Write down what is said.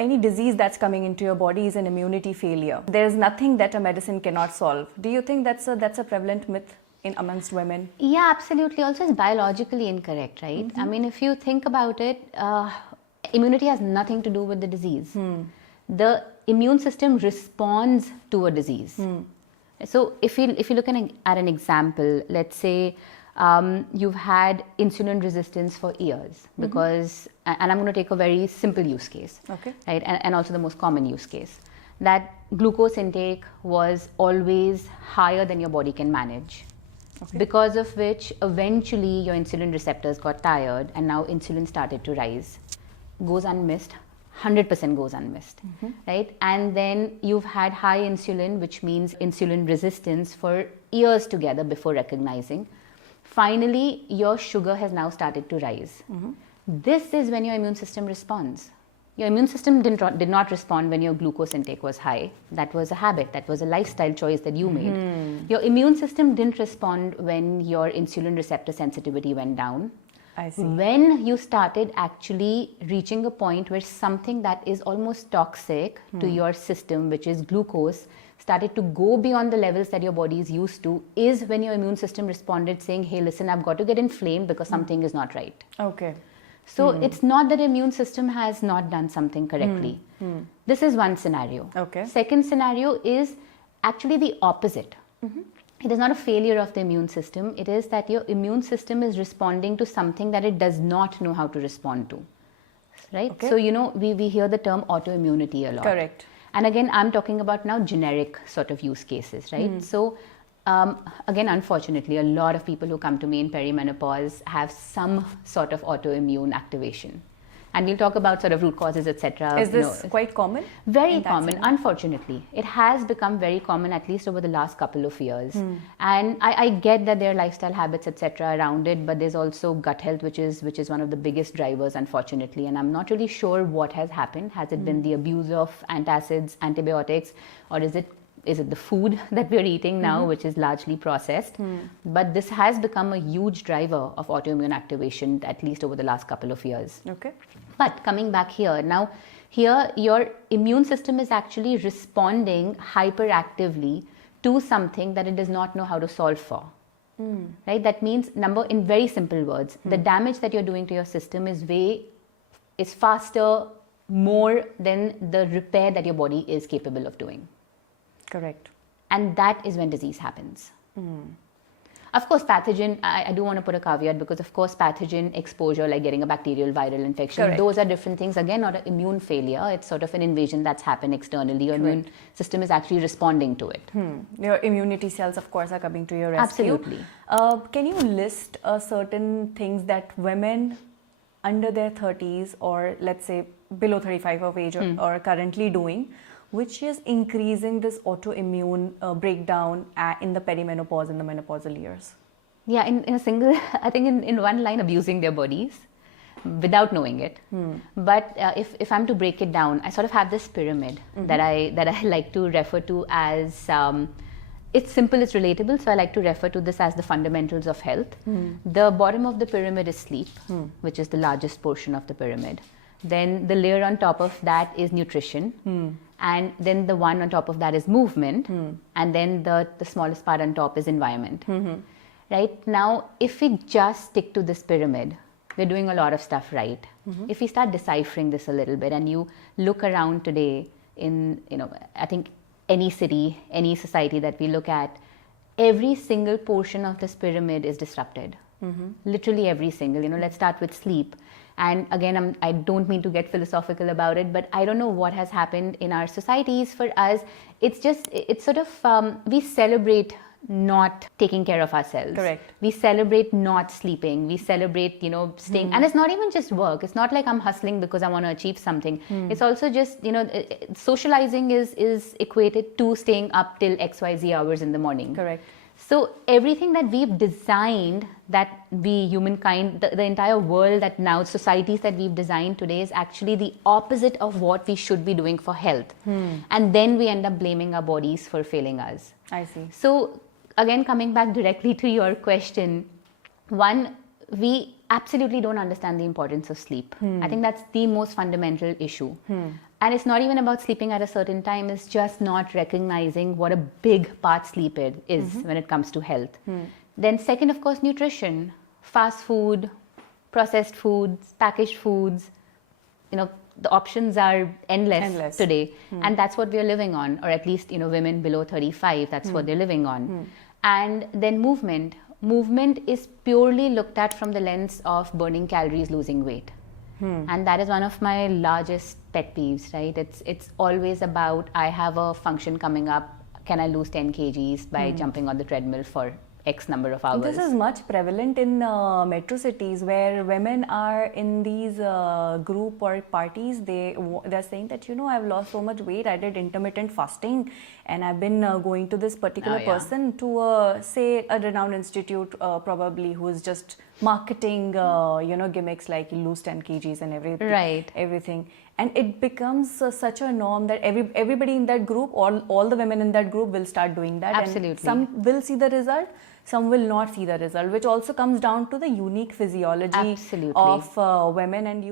any disease that's coming into your body is an immunity failure. There's nothing that a medicine cannot solve. Do you think that's a prevalent myth amongst women? Yeah, absolutely. Also, it's biologically incorrect, right? I mean, if you think about it, immunity has nothing to do with the disease. The immune system responds to a disease. So if you look at an example, let's say you've had insulin resistance for years because, and I'm going to take a very simple use case, Okay. right? And also the most common use case, that glucose intake was always higher than your body can manage. Okay. Because of which eventually your insulin receptors got tired and now insulin started to rise. Goes unmissed, 100% goes unmissed, right? And then you've had high insulin, which means insulin resistance for years together before recognizing. Finally, your sugar has now started to rise. This is when your immune system responds. Your immune system did not respond when your glucose intake was high. That was a habit. That was a lifestyle choice that you made. Your immune system didn't respond when your insulin receptor sensitivity went down. I see. When you started actually reaching a point where something that is almost toxic to your system, which is glucose, started to go beyond the levels that your body is used to, is when your immune system responded saying, hey, listen, I've got to get inflamed because something is not right. Okay. So it's not that the immune system has not done something correctly. This is one scenario. Okay. Second scenario is actually the opposite. It is not a failure of the immune system. It is that your immune system is responding to something that it does not know how to respond to. Right? Okay. So, we hear the term autoimmunity a lot. Correct. And again, I'm talking about now generic sort of use cases, right? So, again, unfortunately, a lot of people who come to me in perimenopause have some sort of autoimmune activation. And we'll talk about sort of root causes, etc. Is this quite common? Very common, unfortunately. It has become very common, at least over the last couple of years. And I get that there are lifestyle habits, etc. around it, but there's also gut health, which is one of the biggest drivers, unfortunately. And I'm not really sure what has happened. Has it been the abuse of antacids, antibiotics, or is it the food that we're eating now, which is largely processed? But this has become a huge driver of autoimmune activation, at least over the last couple of years. Okay. But coming back here, now here your immune system is actually responding hyperactively to something that it does not know how to solve for. Right? That means, in very simple words, the damage that you're doing to your system is faster, more than the repair that your body is capable of doing. Correct. And that is when disease happens. Of course, pathogen, I do want to put a caveat, because of course pathogen exposure, like getting a bacterial viral infection, Correct. Those are different things. Again, not an immune failure. It's sort of an invasion that's happened externally. Your immune system is actually responding to it. Your immunity cells, of course, are coming to your rescue. Absolutely. Can you list certain things that women under their 30s, or let's say below 35 of age, are currently doing, which is increasing this autoimmune breakdown in the perimenopause and the menopausal years? Yeah, in a single, I think in one line, abusing their bodies without knowing it. But if I'm to break it down, I sort of have this pyramid that I like to refer to as, it's simple, it's relatable, so I like to refer to this as the fundamentals of health. The bottom of the pyramid is sleep, which is the largest portion of the pyramid. Then the layer on top of that is nutrition. And then the one on top of that is movement. And then the smallest part on top is environment. Right? Now, if we just stick to this pyramid, we're doing a lot of stuff right. If we start deciphering this a little bit and you look around today in, I think any city, any society that we look at, every single portion of this pyramid is disrupted. Literally every single, let's start with sleep. And again, I don't mean to get philosophical about it, but I don't know what has happened in our societies. For us, it's sort of, we celebrate not taking care of ourselves. Correct. We celebrate not sleeping. We celebrate, staying. And it's not even just work. It's not like I'm hustling because I want to achieve something. It's also just, socializing is equated to staying up till XYZ hours in the morning. Correct. So everything that we've designed, that we, humankind, the entire world, that now societies that we've designed today, is actually the opposite of what we should be doing for health. And then we end up blaming our bodies for failing us. I see. So again, coming back directly to your question, one, we absolutely don't understand the importance of sleep. I think that's the most fundamental issue. And it's not even about sleeping at a certain time, it's just not recognizing what a big part sleep is when it comes to health. Then second, of course, nutrition. Fast food, processed foods, packaged foods, the options are endless today. And that's what we are living on, or at least, women below 35, that's what they're living on. And then movement. Movement is purely looked at from the lens of burning calories, losing weight. And that is one of my largest pet peeves, right? It's always about, I have a function coming up, can I lose 10 kgs by jumping on the treadmill for X number of hours? This is much prevalent in metro cities where women are in these group or parties. They're saying that, I've lost so much weight. I did intermittent fasting and I've been going to this particular person to say a renowned institute probably who's just marketing gimmicks like you lose 10 kgs and everything. And it becomes such a norm that everybody in that group, all the women in that group will start doing that. Absolutely. And some will see the result, some will not see the result, which also comes down to the unique physiology of women. And